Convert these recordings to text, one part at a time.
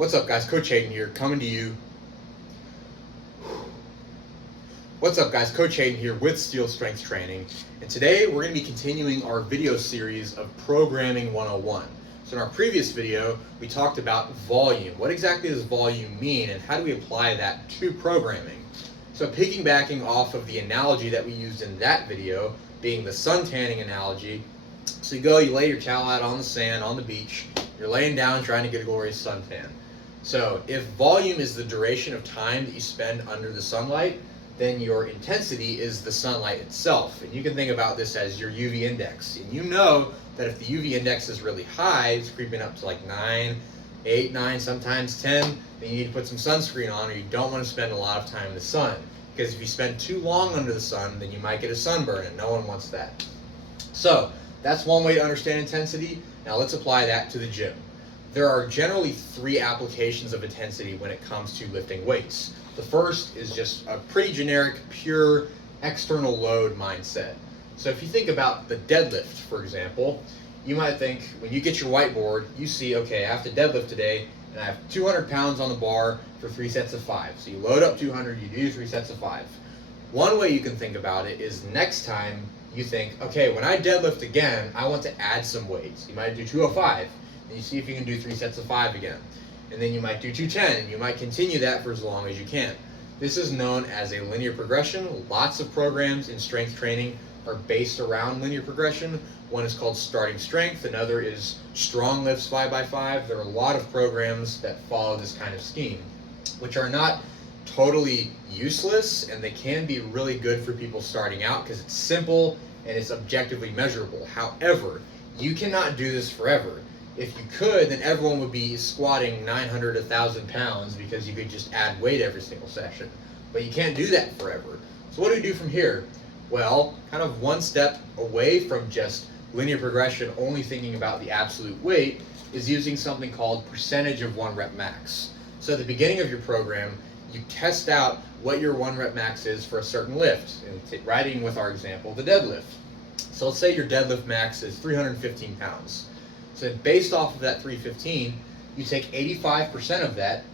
What's up, guys? Coach Hayden here, coming to you. What's up, guys? Coach Hayden here with Steel Strength Training, and today we're going to be continuing our video series of Programming 101. So in our previous video, we talked about volume. What exactly does volume mean, and how do we apply that to programming? So piggybacking off of the analogy that we used in that video, being the sun tanning analogy, so you lay your towel out on the sand, on the beach, you're laying down trying to get a glorious suntan. So if volume is the duration of time that you spend under the sunlight, then your intensity is the sunlight itself. And you can think about this as your UV index. And you know that if the UV index is really high, it's creeping up to like 9, 8, 9, sometimes 10, then you need to put some sunscreen on, or you don't want to spend a lot of time in the sun. Because if you spend too long under the sun, then you might get a sunburn, and no one wants that. So that's one way to understand intensity. Now let's apply that to the gym. There are generally 3 applications of intensity when it comes to lifting weights. The first is just a pretty generic, pure external load mindset. So if you think about the deadlift, for example, you might think when you get your whiteboard, you see, okay, I have to deadlift today, and I have 200 pounds on the bar for 3 sets of 5. So you load up 200, you do 3 sets of 5. One way you can think about it is next time you think, okay, when I deadlift again, I want to add some weights. You might do 205. And you see if you can do 3 sets of 5 again. And then you might do 210, and you might continue that for as long as you can. This is known as a linear progression. Lots of programs in strength training are based around linear progression. One is called Starting Strength, another is Strong Lifts 5x5. There are a lot of programs that follow this kind of scheme, which are not totally useless, and they can be really good for people starting out because it's simple and it's objectively measurable. However, you cannot do this forever. If you could, then everyone would be squatting 900, 1,000 pounds because you could just add weight every single session. But you can't do that forever. So what do we do from here? Well, kind of one step away from just linear progression, only thinking about the absolute weight, is using something called percentage of 1 rep max. So at the beginning of your program, you test out what your 1 rep max is for a certain lift. And riding with our example, the deadlift. So let's say your deadlift max is 315 pounds. So based off of that 315, you take 85% of that,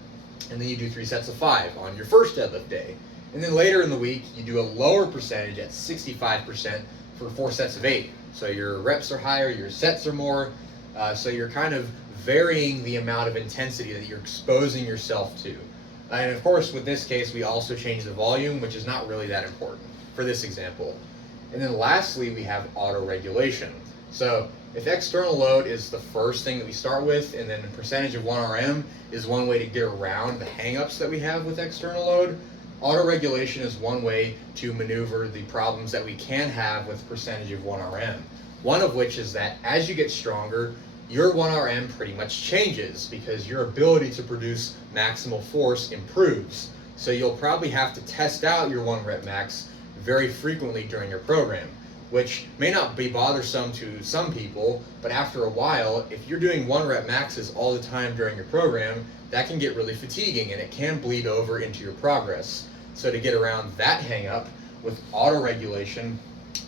and then you do 3 sets of 5 on your first deadlift day. And then later in the week, you do a lower percentage at 65% for 4 sets of 8. So your reps are higher, your sets are more, so you're kind of varying the amount of intensity that you're exposing yourself to. And of course, with this case, we also change the volume, which is not really that important for this example. And then lastly, we have auto-regulation. So if external load is the first thing that we start with, and then the percentage of 1 RM is one way to get around the hang-ups that we have with external load, auto-regulation is one way to maneuver the problems that we can have with percentage of 1 RM. One of which is that as you get stronger, your 1 RM pretty much changes because your ability to produce maximal force improves. So you'll probably have to test out your 1 rep max very frequently during your program, which may not be bothersome to some people, but after a while, if you're doing 1 rep maxes all the time during your program, that can get really fatiguing and it can bleed over into your progress. So to get around that hang up with auto-regulation,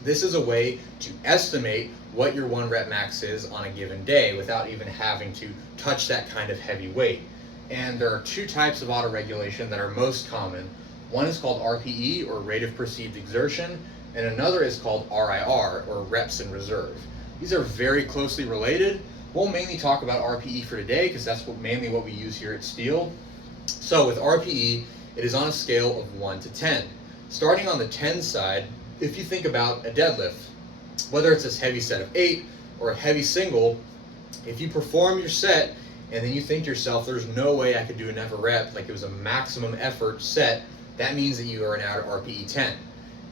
this is a way to estimate what your 1 rep max is on a given day without even having to touch that kind of heavy weight. And there are 2 types of auto-regulation that are most common. One is called RPE, or rate of perceived exertion, and another is called RIR, or reps in reserve. These are very closely related. We'll mainly talk about RPE for today because that's mainly what we use here at Steel. So with RPE, it is on a scale of 1 to 10. Starting on the 10 side, if you think about a deadlift, whether it's a heavy set of 8 or a heavy single, if you perform your set and then you think to yourself, there's no way I could do another rep, like it was a maximum effort set, that means that you are now at RPE 10.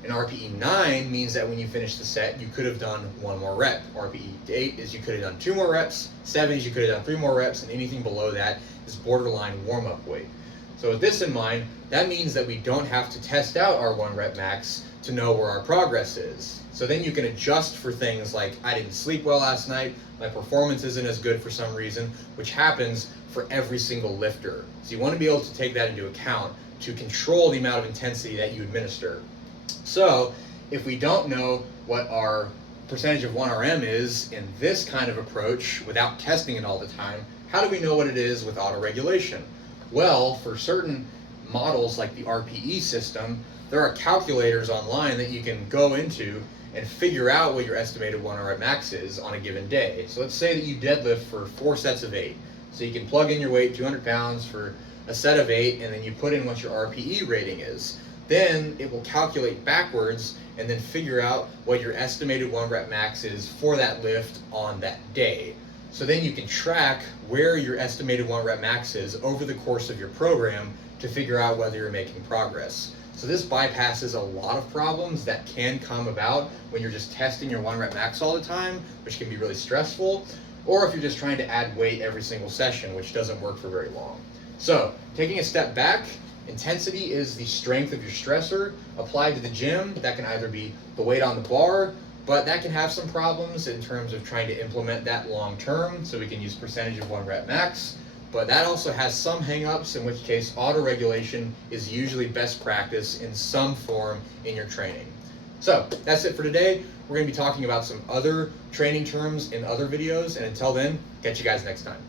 And RPE 9 means that when you finish the set, you could have done 1 more rep. RPE 8 is you could have done 2 more reps. 7 is you could have done 3 more reps, and anything below that is borderline warm-up weight. So with this in mind, that means that we don't have to test out our 1 rep max to know where our progress is. So then you can adjust for things like, I didn't sleep well last night, my performance isn't as good for some reason, which happens for every single lifter. So you want to be able to take that into account to control the amount of intensity that you administer. So if we don't know what our percentage of 1 RM is in this kind of approach without testing it all the time, How do we know what it is with autoregulation? Well, for certain models like the RPE system, there are calculators online that you can go into and figure out what your estimated 1 rep max is on a given day. So let's say that you deadlift for 4 sets of 8. So you can plug in your weight, 200 pounds for a set of 8, and then you put in what your RPE rating is. Then it will calculate backwards and then figure out what your estimated 1 rep max is for that lift on that day. So then you can track where your estimated 1 rep max is over the course of your program to figure out whether you're making progress. So this bypasses a lot of problems that can come about when you're just testing your 1 rep max all the time, which can be really stressful, or if you're just trying to add weight every single session, which doesn't work for very long. So taking a step back, intensity is the strength of your stressor applied to the gym. That can either be the weight on the bar, but that can have some problems in terms of trying to implement that long term. So we can use percentage of 1 rep max, but that also has some hang-ups, in which case autoregulation is usually best practice in some form in your training. So that's it for today. We're going to be talking about some other training terms in other videos, and until then, catch you guys next time.